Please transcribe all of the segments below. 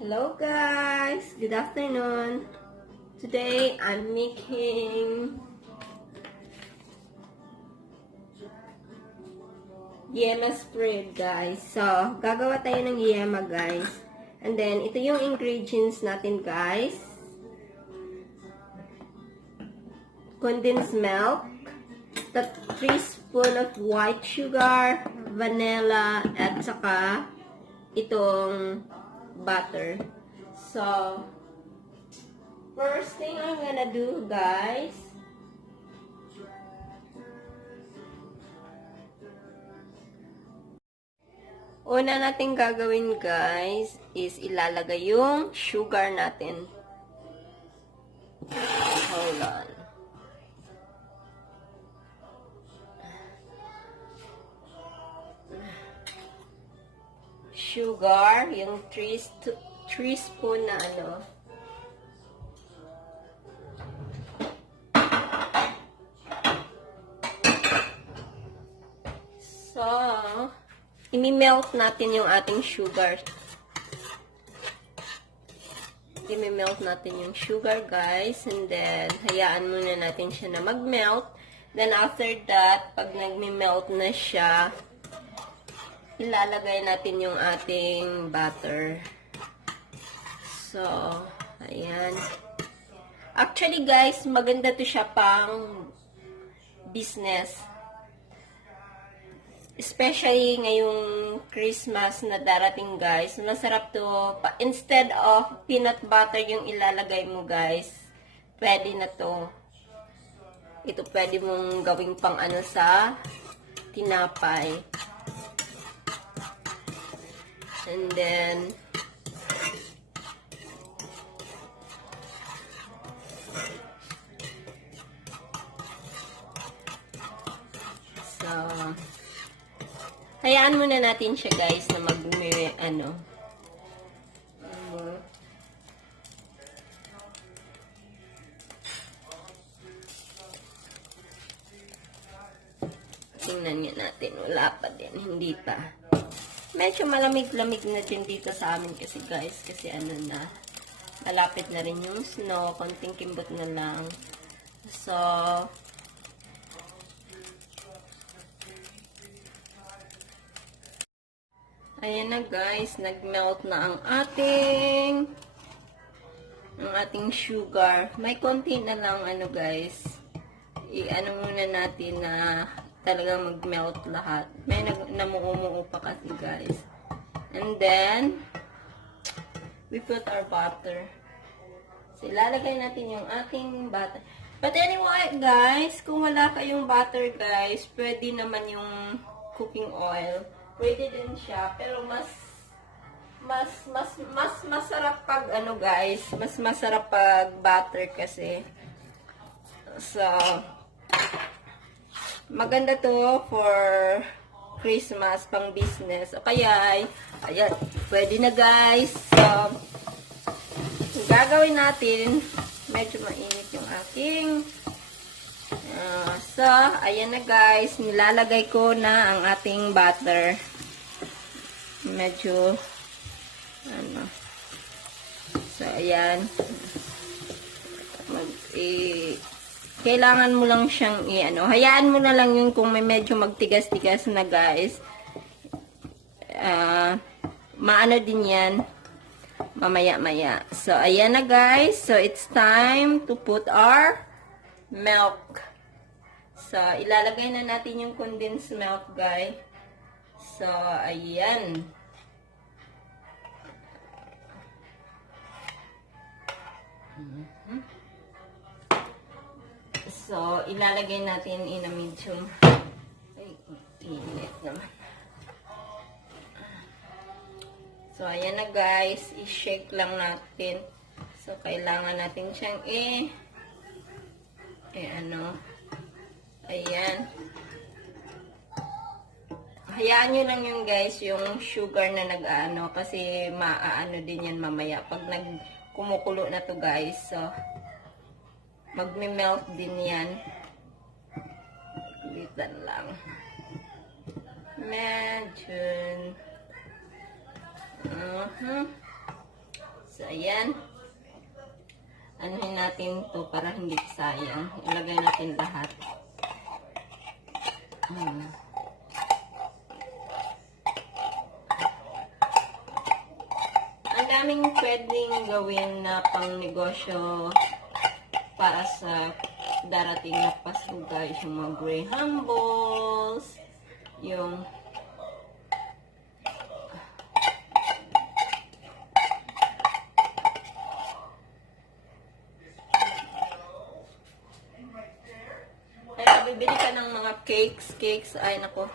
Hello guys, good afternoon. Today I'm making Yema Spread guys. So, gagawa tayo ng Yema guys. And then, ito yung ingredients natin guys. Condensed milk, 3 spoon of white sugar, vanilla, at saka itong butter. So, first thing I'm gonna do, guys, una natin gagawin, guys, is ilalagay yung sugar natin. Hold on. Sugar, yung 3 spoon na ano. So, imi-melt natin yung ating sugar. Imi-melt natin yung sugar, guys. And then, hayaan muna natin siya na mag-melt. Then, after that, pag nag-melt na siya, ilalagay natin yung ating butter. So, ayan. Actually, guys, maganda to siya pang business. Especially ngayong Christmas na darating, guys. Masarap to. Instead of peanut butter yung ilalagay mo, guys, pwede na to. Ito pwede mong gawing pang ano sa tinapay. And then, so, hayaan muna natin siya guys na ano. Tingnan nga natin, wala pa din, hindi pa. Medyo malamig-lamig na din dito sa amin kasi guys, kasi ano na, malapit na rin yung snow, konting kimbot na lang. So, ayan na guys, nag-melt na ang ating sugar. May konti na lang ano guys, i-ano muna natin na talagang mag-melt lahat. May namuumuo pa kasi guys. And then, we put our butter. So, ilalagay natin yung ating butter. But anyway, guys, kung wala kayong butter, guys, pwede naman yung cooking oil. Pwede din siya. Pero mas masarap pag ano, guys. Mas masarap pag butter kasi. So, maganda to for Christmas, pang business. O kaya, ayan, pwede na guys. So, gagawin natin, medyo mainit yung ating. So, ayan na guys, nilalagay ko na ang ating butter. Medyo, ano. So, ayan. Kailangan mo lang siyang i-ano. Hayaan mo na lang yung kung may medyo magtigas-tigas na guys. Maano din yan. Mamaya-maya. So, ayan na guys. So, it's time to put our milk. So, ilalagay na natin yung condensed milk guys. So, ayan. So, ilalagay natin in a medium. Ay, init naman. So, ayan na guys. I-shake lang natin. So, kailangan natin siyang ano. Ayan. Hayaan nyo lang yung guys, yung sugar na nag-ano. Kasi, maaano din yan mamaya. Pag kumukulo na to guys. So, magme-melt din yan. Litan lang. Medyo So, ayan. Anuhin natin to para hindi sayang. Ilagay natin lahat. Ang daming pwedeng gawin na pang negosyo para sa darating na Pasko guys. Yung mga graham balls, yung bibili ka ng mga cakes, ay nako.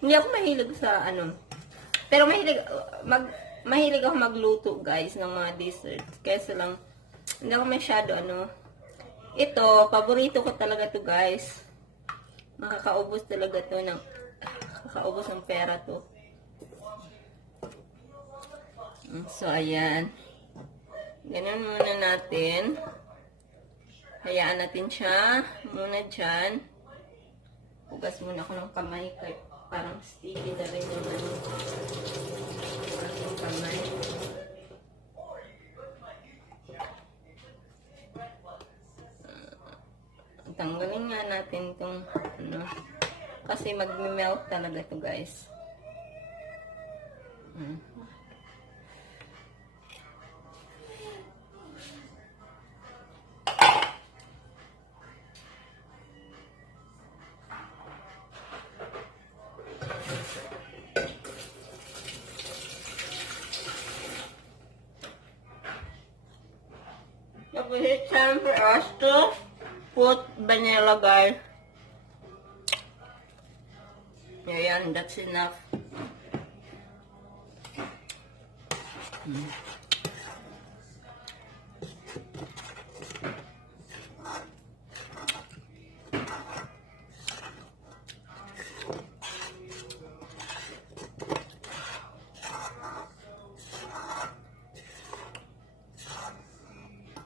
Hindi ako mahilig sa ano. Pero mahilig ako magluto guys ng mga desserts. Kaysa lang, hindi ako masyado ano. Ito, paborito ko talaga to guys. Makakaubos talaga to ng, kakaubos ng pera to. So, ayan. Ganun muna natin. Hayaan natin siya muna dyan. Hugas muna ako ng kamay. Parang sticky na rin yung aking kamay. Tanggalin nga natin itong ano. Kasi mag-melt talaga to guys. Tapos it's time for us to put vanilla guys. Ayan, that's enough.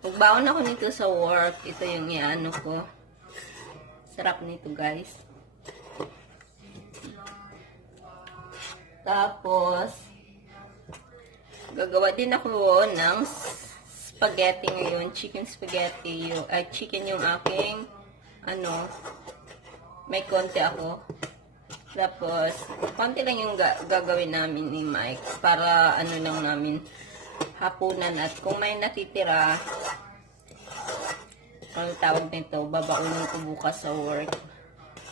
Pagbaon ako nito sa work, ito yung iano ko. Sarap nito guys. Tapos, gagawa din ako ng spaghetti ngayon. Chicken spaghetti. Chicken yung aking, ano, may konti ako. Tapos, konti lang yung gagawin namin ni Mike. Para, ano lang namin, hapunan. At kung may natitira, ang tawag nito, babaunin ko bukas sa work.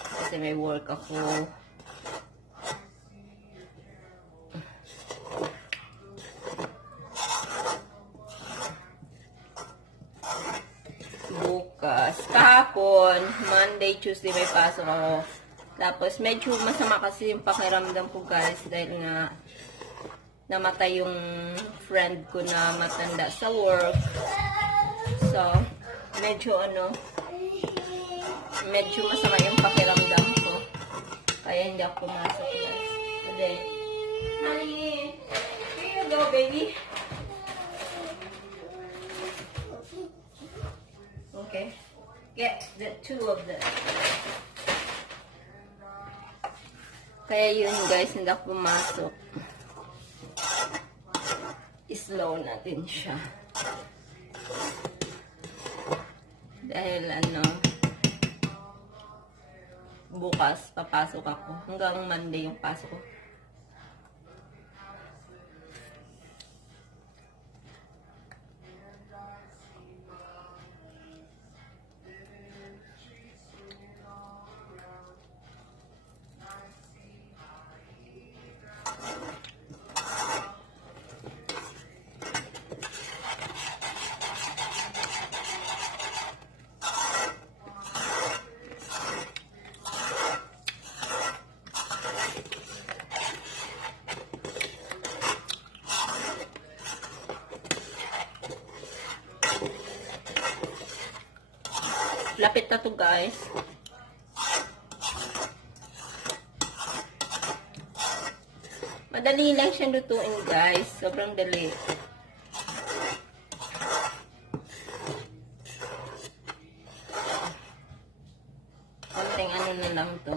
Kasi may work ako. Bukas. Kahapon, Monday, Tuesday may pasok ako. Tapos medyo masama kasi yung pakiramdam ko guys dahil nga namatay yung friend ko na matanda sa work. So, medyo masama yung pakiramdam ko. Kaya hindi ako pumasok guys. Today. Honey, here you go baby. Okay. Get the two of them. Kaya yun guys, hindi ako pumasok. Slow natin siya. Dahil bukas papasok ako. Hanggang Monday yung pasok ko. Lapit na to guys. Madali lang siya lutuin guys. Sobrang dali. Konting na lang to.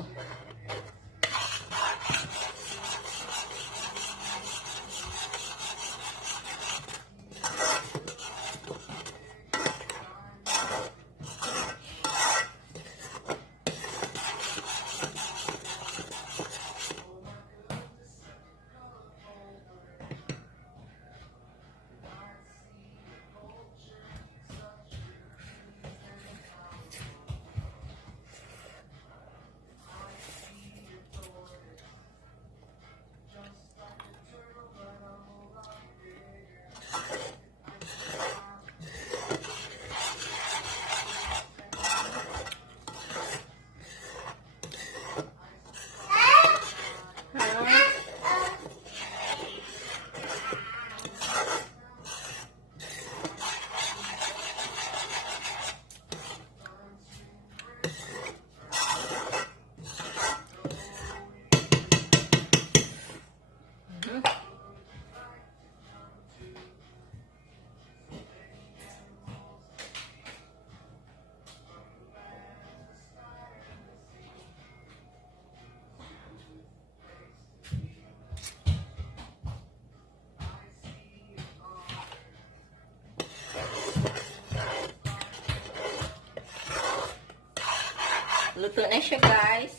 luto na siya, guys.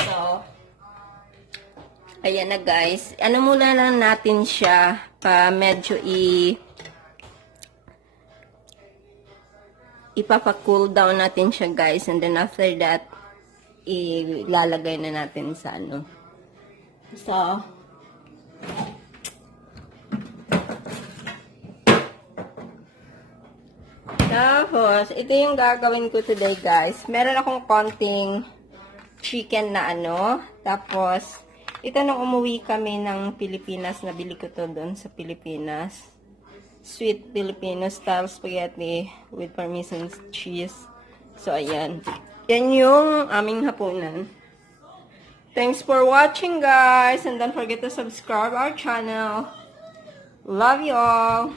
So, ayan na, guys. Ano muna lang natin siya, medyo ipapa-cool down natin siya, guys. And then after that, ilalagay na natin sa ano. So, tapos, ito yung gagawin ko today, guys. Meron akong konting chicken na ano. Tapos, ito nung umuwi kami ng Pilipinas, nabili ko to doon sa Pilipinas. Sweet Filipino style spaghetti with parmesan cheese. So, ayan. Yan yung aming hapunan. Thanks for watching, guys. And don't forget to subscribe our channel. Love you all.